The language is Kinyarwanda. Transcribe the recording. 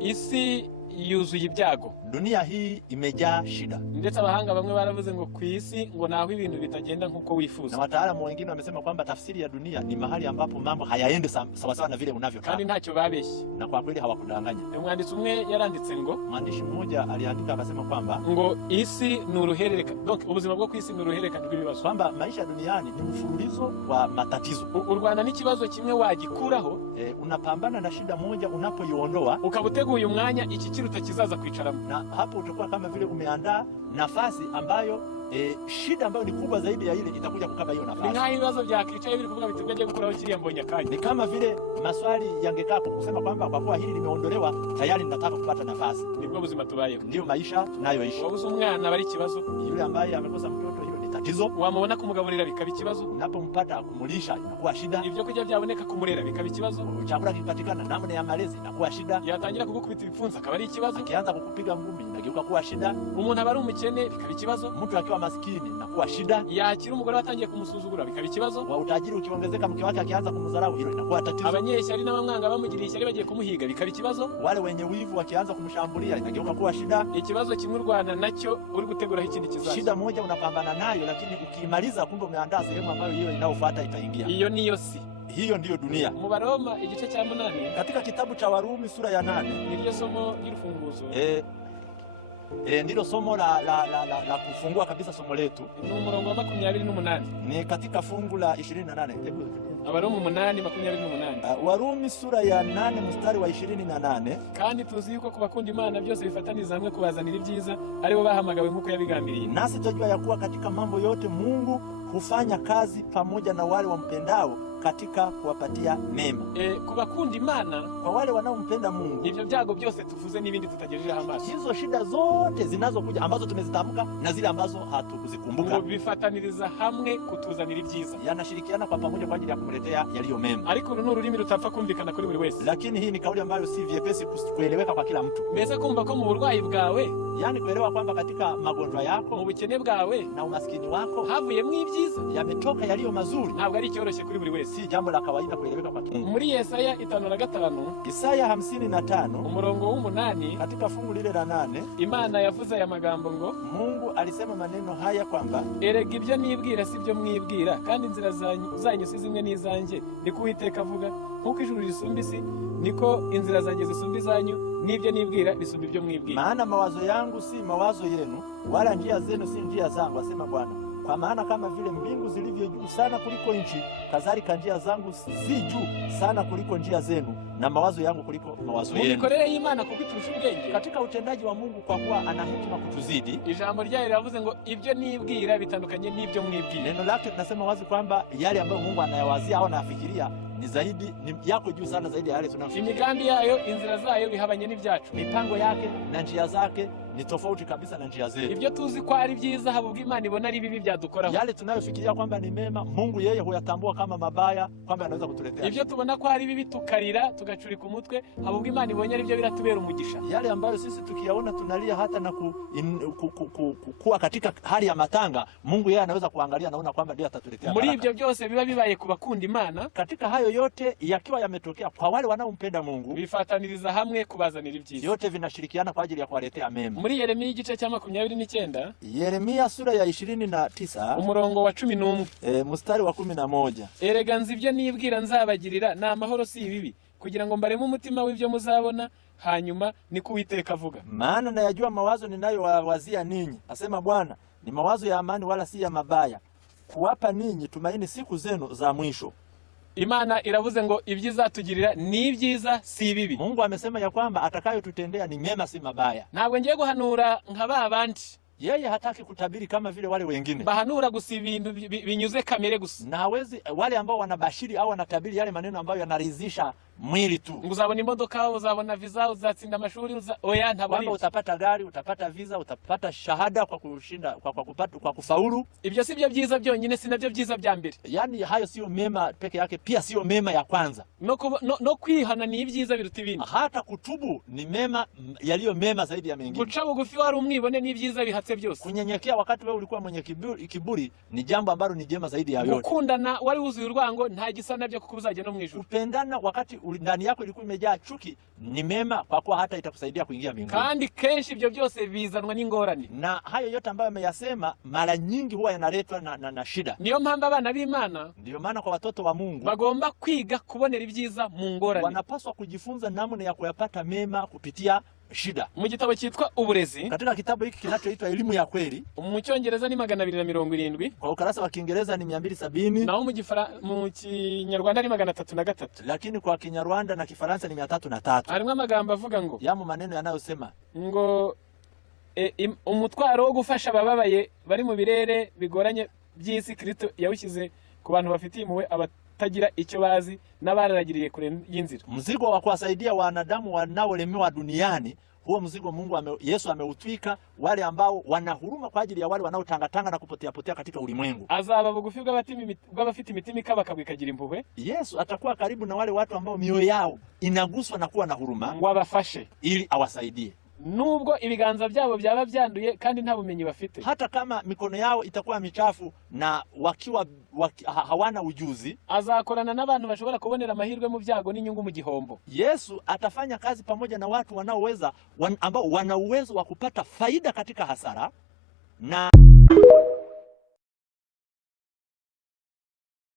isi yuzuye ibyago. Dunia hii imejaa shida. Ndetse abahanga bamwe baravuze ngo ku isi ngo naho ibintu bitagenda nkuko wifuza. Na wataalamu wengine wamesema kwamba tafsiri ya dunia ni mahali ambapo mambo hayaendi sawa sawa na vile unavyotaka. Kandi ntacyo babeshye. Na kwa kweli hawakudanganya. Umwanditsi umwe yaranditse ngo, mwandishi mmoja aliandika akasema kwamba ngo isi ni uruherereka. Donc ubuzima bwo ku isi ni uruherereka rw'ibibazo. Kwamba maisha duniani ni mfululizo wa matatizo. U Rwanda n'ikibazo kimwe wagikuraho, unapambana na shida moja, unapoiondoa ukabuteguye umwanya iki kiruta kizaza kwicaramo. Na hapo utakuwa kama vile umeandaa nafasi ambayo shida ambayo ni kubwa zaidi ya ile itakuja kukaba hiyo nafasi. Ni nka ibibazo byakicaye biri kuvuga bitubyaje gukuraho kiriya mbonye akanya. Ni kama vile maswali yangekaa kusema kwamba kwa kuwa hili limeondolewa tayari ninataka kupata nafasi. Nibwo buzima tubayeho. Ndio maisha tunayoishi. Wabuze umwana bari kibazo, yule ambaye amekosa mtoto hiyo ni tatizo. Wamubona kumugaburira bikaba ikibazo, unapompata kumulisha inakuwa shida. Ibyo kujya byaboneka kumurera bikaba ikibazo. Chakula kipatikana namna ya malezi inakuwa shida. Yatangira kugukubita ibipfunza akaba ari ikibazo. Akianza kukupiga ngumi inageuka kuwa shida. Umuntu aba ari umukene bikaba ikibazo. Mtu akiwa maskini inakuwa shida. Yakira umugore watangiye kumusuzugura bikaba ikibazo. Wa utajiri ukiongezeka mke wake akianza kumdharau hilo inakuwa tatizo. Abanyeshyari n'abamwanga bamugiriye ishyari bagiye kumuhiga bikaba ikibazo. Wale wenye wivu wakianza kumshambulia inageuka kuwa shida. Ikibazo kimwe Rwanda nacyo uri guteguraho ikindi kizaza. Shida moja unapambana nayo, lakini ukimaliza kumbe umeandaa sehemu ambayo hiyo inayofuata itaingia. Hiyo niyo si. Hiyo ndiyo dunia. Mu Baroma igice cya 8 katika kitabu cha Warumi sura ya 8 niryo somo ry'urufunguzo. Ndilo somo la kufungua kabisa somo letu. Ni umurongo wa 28. Ni katika fungu la 28. Abaroma 8:28. Warumi sura ya 8 mstari wa 28. Kandi tuzi yuko kubakunda Imana byose bifataniza hamwe kubazanira ibyiza aribo bahamagawe nkuko yabigambiriye. Nasi tujua ya kuwa katika mambo yote Mungu hufanya kazi pamoja na wale wampendao katika kuwapatia mema. Kubakunda Imana, kwa wale wanaompenda Mungu, ibyo byago byose tuvuze n'ibindi tutagejeje amaso. Hizo shida zote zinazokuja ambazo tumezitamka na zile ambazo hatukuzikumbuka bifataniriza hamwe kutuzanira ibyiza. Yanashirikiana kwa pamoja kwa ajili ya kumletea yaliyo mema. Ariko uru n'ururimi rutapfa kumvikana kuri buri wese. Lakini hii ni kauli ambayo si vyepesi kueleweka kwa kila mtu. Mbese kumva ko mu burwayi bwawe, yani kuelewa kwamba katika magonjwa yako, mu bukene bwawe na umaskini wako havuyemo ibyiza, yametoka yaliyo mazuri, ntabwo ari cyoroshye kuri buri wese. Si jambo la kawaida kueleweka kwa kila mtu. Muri Yesaya 5:5, Isaya 55 umurongo w'8, katika fungu lile la 8, Imana yavuze aya magambo ngo, Mungu alisema maneno haya kwamba erega ibyo nibwira si byo mwibwira, kandi inzira zanyu si zimwe n'izanjye, niko Uwiteka avuga. Nkuko ijuru risumba isi, niko inzira zanjye zisumba izanyu, n'ibyo nibwira bisumba ibyo mwibwira. Maana mawazo yangu si mawazo yenu, wala njia zenu si njia zangu, asema Bwana. Kwa maana kama vile mbingu zilivyo juu sana kuliko nchi, kadhalika njia zangu si juu sana kuliko njia zenu, na mawazo yangu kuliko mawazo yenu. Mubikorere y'Imana kuko iturusha ubwenge. Katika utendaji wa Mungu kwa kuwa ana hekima kutuzidi. Ijambo ryayo riravuze ngo ibyo nibwira bitandukanye n'ibyo mwibwira. Neno lake linasema wazi kwamba yale ambayo Mungu anayawazia au anafikiria ni zaidi, ni yako juu sana zaidi ya yale tunayofikiria. Imigambi yayo, inzira zayo bihabanye n'ibyacu. Mipango yake na njia zake ni tofauti kabisa na njia zetu. Ibyo tuzi ko ari byiza habubwo Imana ibona ari bibi byadukoraho. Yale tunayofikiria kwamba ni mema, Mungu yeye huyatambua kama mabaya, kwamba anaweza kutuletea. Ibyo tubona ko ari bibi tukarira tugacurika umutwe, habubwo Imana ibonye ari byo biratubera umugisha. Yale ambayo sisi tukiyaona tunalia hata na kuwa katika hali ya matanga, Mungu yeye anaweza kuangalia naona kwamba ndio atatuletea baraka. Muri ibyo byose biba bibaye kubakunda Imana, katika hayo yote yakiwa yametokea kwa wale wanaompenda Mungu, bifataniriza hamwe kubazanira ibyiza. Yote vinashirikiana kwa ajili ya kuwaletea mema. Muri Yeremia igice cya 29, Yeremia sura ya 29 umurongo wa 11, mstari wa 11, erega nzi ibyo nibwira nzabagirira na amahoro si ibibi, kugira ngo mbareme umutima w'ibyo muzabona hanyuma, niko Uwiteka avuga. Maana nayajua mawazo ninayowazia ninyi, asema Bwana, ni mawazo ya amani wala si ya mabaya, kuwapa ninyi tumaini siku zenu za mwisho. Imana iravuze ngo ibyizatugirira ni byiza si bibi. Mungu amesema ya kwamba atakayotutendea ni mema si mabaya. Ntabwo ngiye guhanura nk'aba bandi. Yeye hataki kutabiri kama vile wale wengine. Bahanura gusa ibintu binyuze kamere gusa. Na hawezi wale ambao wanabashiri au wanatabiri yale maneno ambayo yanaridhisha mwili tu. Uzabona imodoka, uzabona visa, uzatsinda amashuri, oya ntabwo utapata gari, utapata visa, utapata shahada kwa kushinda, kwa kufaulu. Ibyo si byo byiza byonyine, si nabyo byiza bya mbere. Yani hayo sio mema peke yake, pia sio mema ya kwanza. No kwihana ni ibyiza biruta ibindi. Hata kutubu ni mema yaliyo mema zaidi ya mengine. Guca bugufi wari umwibone ni ibyiza bihatse byose. Kunyenyekea wakati wewe ulikuwa mwenye kiburi ni jambo ambalo ni jema zaidi ya yote. Gukundana wari wuzuye urwango nta gisa nabyo kuko uzajya no mwijuru. Kupendana wakati ndani yako ilikuwa imejaa chuki, ni mema kwa kuwa hata itakusaidia kuingia mbinguni. kandi kenshi ibyo byose bizanwa n'ingorane. Na hayo yote ambayo ameyasema mara nyingi huwa yanaletwa na shida. Niyo mpamvu abana b'Imana, Ndio maana kwa watoto wa Mungu bagomba kwiga kubonera ibyiza mu ngorane. Wanapaswa kujifunza namna ya kuyapata mema kupitia shida. Mu gitabo cyitwa Uburezi, Katika kitabu hiki kinachoitwa Elimu ya Kweli, mu Cyongereza ni 270, kwa ukarasa wa Kiingereza ni 270, naho mu Kinyarwanda ni 303. lakini kwa Kinyarwanda na Kifaransa ni 303. Harimo amagambo avuga ngo, yamo maneno yanayosema ngo umutwaro wo gufasha abababaye bari mu birere bigoranye by'isi Kristo yawushyize ku bantu bafitiye impuhwe abatagira icyo bazi n'abararagiriye kure y'inzira. Mzigo wa kuwasaidia wanadamu wanaolemewa duniani, huo mzigo Yesu ameutwika wale ambao wana huruma kwa ajili ya wale wanaotangatanga na kupotea katika ulimwengu. Azaba bugufi bw'abafite imitima ikabakabwa ikagira impuhwe. Yesu atakuwa karibu na wale watu ambao mioyo yao inaguswa na kuwa na huruma, ngo abafashe ili awasaidie. Nubwo ibiganza byabo byaba byanduye kandi nta bumenyi bafite, hata kama mikono yao itakuwa michafu na hawana ujuzi, azakorana n'abantu bashobora kubonera amahirwe mu byago n'inyungu mu gihombo. Yesu atafanya kazi pamoja na watu ambao wana uwezo wa kupata faida katika hasara na